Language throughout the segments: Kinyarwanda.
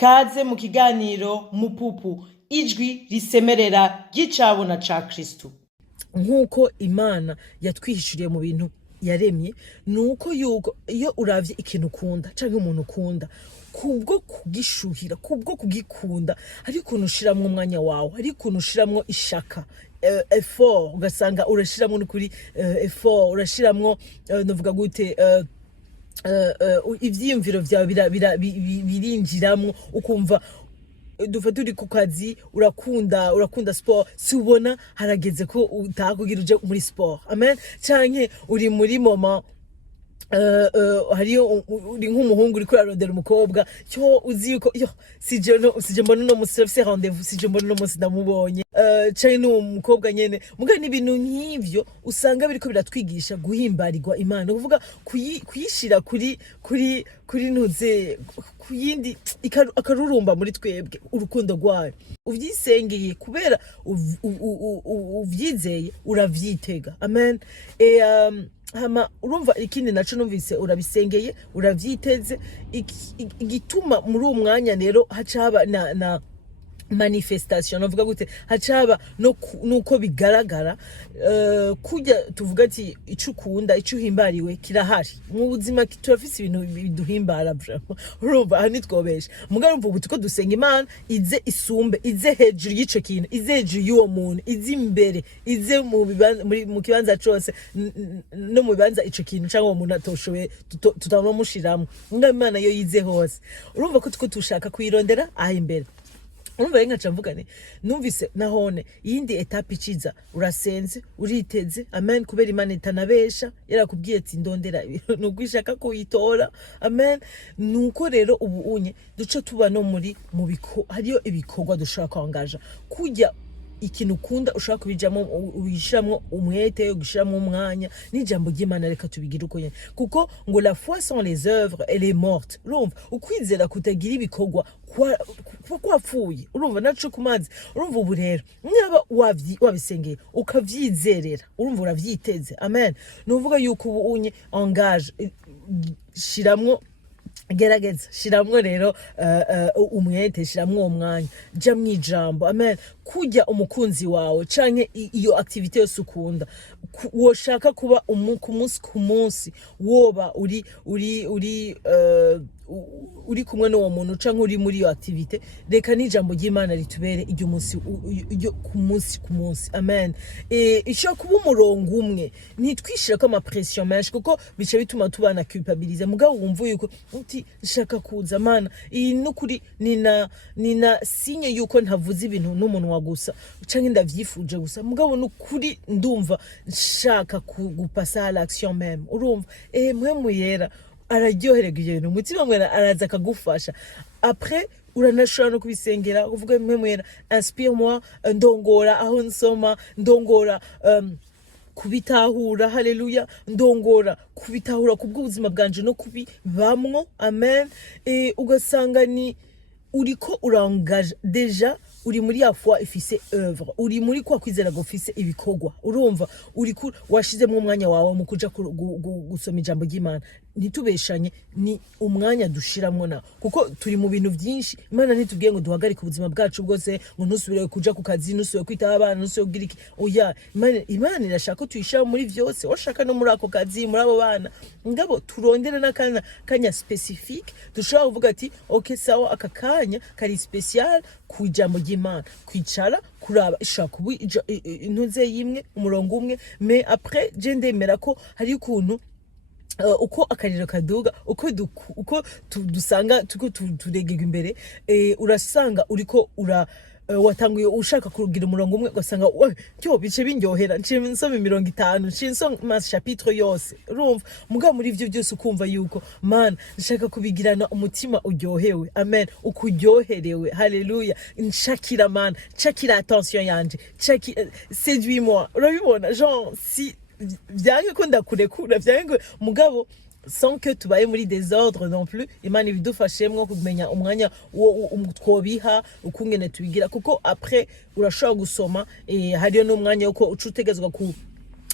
Kaze mu kiganiro Mupupu, ijwi risemerera ry'icabona ca Kristo. Nk'uko Imana yatwihishuriye mu bintu yaremye, nuko yuko iyo uravye ikintu ukunda canke umuntu ukunda, kubwo kugishuhira, kubwo kugikunda, hari ukuntu ushiramwo umwanya wawe, hari ukuntu ushiramwo ishaka, effort, ugasanga urashiramwo n'ukuri effort, urashiramwo novuga gute ivyiyumviro vyawe birinjiramwo, ukumva dufa turi ku kazi, urakunda sport, si ubona harageze ko utaha kugira uje muri sport, amen. Canke uri muri moment hariyo uri nk'umuhungu uri kurarondera umukobwa, cyo uzi yuko sije mbona no musi afise rendez-vous, sije mbona no musi ndamubonye, canke n'umukobwa nyene. Muga n'ibintu nk'ivyo usanga biriko biratwigisha guhimbarirwa Imana, kuvuga kuyishira kuri ntuze kuyindi akarurumba muri twebwe urukundo rwayo. Uvyisengeye kubera uvyizeye uravyitega, amen. Hama urumva ikindi naco numvise urabisengeye uravyiteze, igituma muri uwo mwanya rero hacaba na manifestation, novuga gute, hacaba nuko bigaragara, kujya tuvuga ati ico ukunda, ico uhimbariwe kirahari mu buzima. Turafise ibintu biduhimbara urumva, aha nitwobesha mugabo urumva ubu tuko dusenga Imana ize isumbe, ize hejuru y'ico kintu, ize hejuru y'uwo muntu, ize imbere, ize mu kibanza cose, no mu bibanza ico kintu canke uwo muntu atoshoboye tutamushiramwo. Mugabo Imana yo yize hose, urumva ko tuko tushaka kuyirondera aha imbere. Urumva rero nkaca mvuga nti numvise nahone iyindi etape iciza, urasenze uriteze, amen, kubera Imana itanabesha, yarakubwiye ati ndondera nuko ishaka kuyitora, amen. Nuko rero ubu unye duce tuba no muri hariyo ibikorwa dushaka kwangaja, kujya ikintu ukunda ushaka kubijamo, ubishiramwo umwete, ugishiramwo umwanya n'ijambo ry'Imana. Reka tubigira uko nyene, kuko ngo la foi sans les œuvres elle est morte. Urumva ukwizera kutagira ibikorwa kwapfuye, urumva naco kumazi. Urumva ubu rero niba wabisengeye ukavyizerera, urumva uravyiteze, amen. Nuvuga yuko ubu unye engage, shiramwo, gerageza shiramwo rero umwete, shiramwo umwanya, ja mwijambo, amen. Kujya umukunzi wawe canke iyo activité yose ukunda, woshaka kuba ku munsi woba uri kumwe n'uwo muntu canke uri muri iyo activité, reka n'ijambo ry'Imana ritubere iryo ku munsi, amen. Isho kuba umurongo umwe, ntitwishirako ama pression menshi, kuko bice bituma tubana culpabiliser. Mugabo wumva yuko uti nshaka kuza Mana, iyi nukuri nina sinye yuko ntavuze ibintu n'umuntu wa gusa canke ndavyifuje gusa, mugabo nukuri ndumva nshaka gupasa à l'action même. Urumva mpwemu yera araryoherega ibyo bintu, umutima mwera araza akagufasha. Après uranashobora no kubisengera, uvuga mpwemu yera inspire moi, ndongora aho nsoma, ndongora kubitahura, haleluya, ndongora kubitahura kubw'ubuzima bwanje no kubibamwo, amen. Ugasanga ni uriko urangaje deja, uri muri ya foi ifise œuvre, uri muri kwa kwizera gufise ibikorwa. Urumva uriko washizemo umwanya wawe mu kuja gusoma ijambo ry'Imana. Ntitubeshanye, ni umwanya dushiramwo na, kuko turi mu bintu vyinshi. Imana ntitubwiye ngo duhagarike ubuzima bwacu bwose, ngo ntusubire kuja ku kazi, ntusubire kwitaho abana, ntusubire kugira iki. Oya, Imana irashaka tuyishira muri vyose, washaka no muri ako kazi, muri abo bana. Ngabo turondera n'akanya specifique dushobora kuvuga ati okay sawa, aka kanya kari special ku ijambo ry'Imana, kwicara kuraba ishaka kuba intuze yimwe, umurongo umwe. Mais après je ndemera ko hari ukuntu uko akariro kaduga, uko dusanga turegega imbere, urasanga uriko watanguye ushaka kugira umurongo umwe, ugasanga cyo bice binyohera, nsoma 50, nsoma chapitre yose. Urumva mugabo muri ivyo byose ukumva yuko Mana nshaka kubigirana umutima uryohewe, amen, ukuryoherewe, haleluya. Nshakira Mana, nshakira attention yanje, séduis moi. Urabibona genre si vyange ko ndakurekura, vyange mugabo sans que tubaye muri désordre non plus. Imana ibidufashemwo kumenya umwanya twobiha ukungene tubigira, kuko après urashobora gusoma hariyo n'umwanya uko ucutegezwa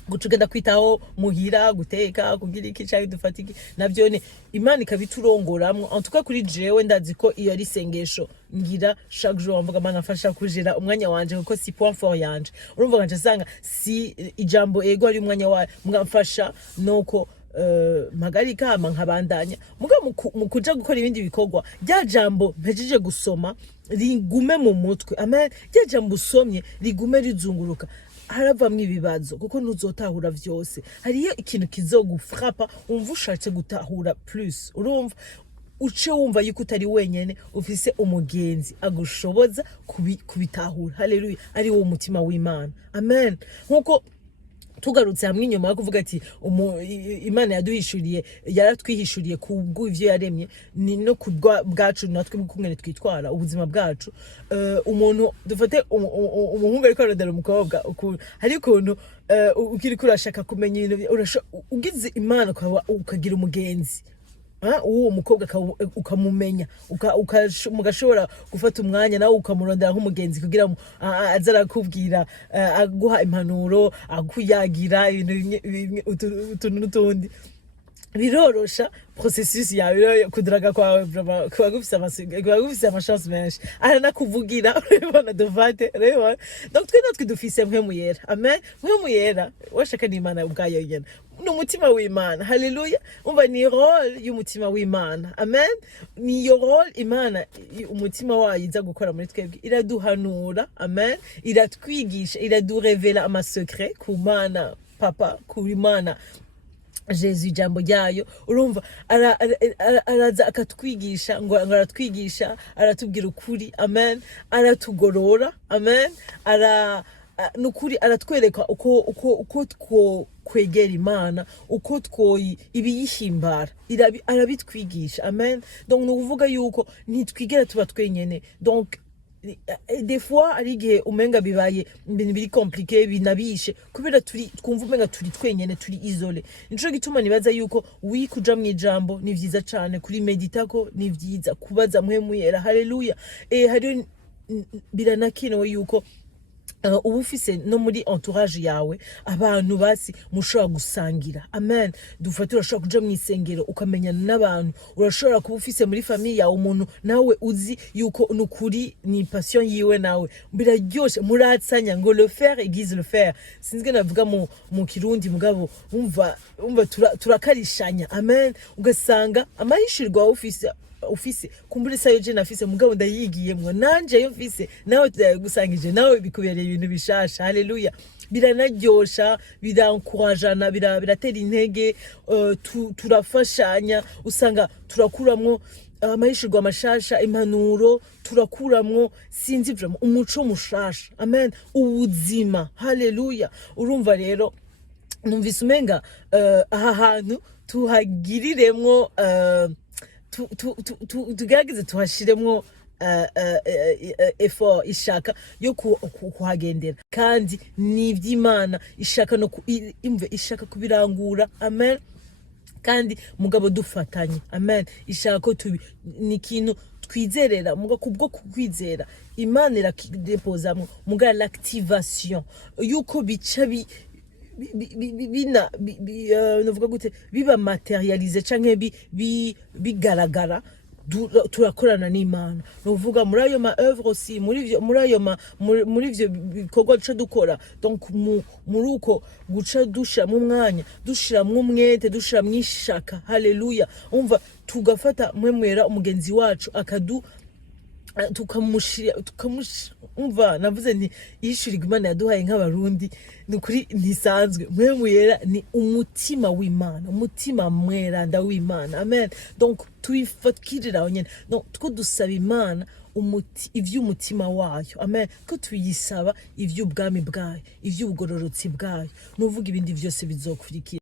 gucugenda kwitaho muhira guteka kugira iki cyangwa dufata iki navyo ne Imana ikabiturongoramwo en tout cas kuri jewe ndazi ko iyo ari sengesho ngira chaque jour mvuga Mana mfasha kujira umwanya wanje kuko si point fort yanje urumva kanje sanga si ijambo ego ari umwanya wa mwamfasha nuko magarika ama nkabandanya muga mukuja gukora ibindi bikorwa rya jambo mpejeje gusoma rigume mu mutwe amen rya jambo usomye rigume rizunguruka haravamwe ibibazo kuko ntuzotahura vyose hariyo ikintu kizogufrapa umva ushatse gutahura plus urumva uce wumva yuko utari wenyene ufise umugenzi agushoboza kubitahura haleluya ari wo mutima w'Imana amen nkuko tugarutse hamwe inyuma yo kuvuga ati Imana yaduhishuriye yaratwihishuriye kubw'ivyo yaremye ni no kubwacu natwe kumwe twitwara ubuzima bwacu umuntu dufate umuhungu ariko arodera umukobwa hari ukuntu ukiri kurashaka kumenya ibintu ugize Imana ukagira umugenzi uwo mukobwa ukamumenya mugashobora gufata umwanya nawe ukamurondera nk'umugenzi kugira azara kubwira aguha impanuro akuyagira ibintu n'utundi birorosha processus yawe kuduraga kwa gufisa amachance menshi aranakuvugira urabona dovate reba donc twe dufise mpemu yera amen mpemu yera washaka ni Imana ubwayo nyene n'umutima w'Imana haleluya umva ni role y'umutima w'Imana amen ni yo role Imana umutima wayo iza gukora muri twebwe iraduhanura amen iratwigisha iradurevela ama secret ku Mana papa ku Imana Jésus jambo ryayo urumva araza akatwigisha ngo aratwigisha aratubwira ukuri amen aratugorora amen nukuri aratwereka uko kwegera Imana uko twoyi ibiyihimbara arabitwigisha amen donc nukuvuga yuko ntitwigera tuba twenyene donc des fois ari igihe umenga bibaye ibintu biri compliqué binabishe kubera twumva umenga turi twenyene turi isolé nico gituma nibaza yuko kuja mu ijambo ni vyiza cane kuri meditako ni vyiza kubaza mpemu yera haleluya hari biranakenewe yuko ubu ufise no muri entourage yawe abantu basi mushobora gusangira amen dufate urashobora kuja mu isengero ukamenyana n'abantu urashobora kuba ufise muri famille yawe umuntu nawe uzi yuko nukuri ni passion yiwe nawe biraryoshe muratsanya ngo le faire aiguise le faire sinzwe navuga mu kirundi mugabo umva turakarishanya amen ugasanga amahishirwa ufise kumbure sayo je nafise mugabo ndayigiyemwe nanje yo mfise nawe gusangije nawe bikubereye ibintu bishasha haleluya biranaryosha birankurajana biratera intege turafashanya usanga turakuramwo amahishirwa amashasha impanuro turakuramwo sinzi vraiment umuco mushasha amen ubuzima haleluya urumva rero numvise umenga aha hantu tuhagiriremwo tugerageze tuhashiremwo effort ishaka yo kuhagendera kandi ni ivy'Imana ishaka no imve ishaka kubirangura amen kandi mugabo dufatanye amen ishaka ko ni ikintu twizerera muga kubwo kwizera Imana irakidepozamwo muga l'activation yuko bica novuga gute biba materialize canke bigaragara turakorana n'Imana novuga muri ayo ma œuvre aussi muri ivyo bikorwa duca dukora donc muri uko guca dushiramwo umwanya dushiramwo umwete dushiramwo ishaka haleluya umva tugafata mwemwera umugenzi wacu umva navuze nti yishurira Imana yaduhaye nk'abarundi nukuri ntisanzwe mpemu yera ni umutima w'Imana umutima mweranda w'Imana amen donc tuyifatirira aho nyene donc two dusaba Imana ivy'umutima wayo amen ko tuyisaba ivy'ubwami bwayo ivy'ubugororotsi bwayo nuvuga ibindi vyose bizokurikira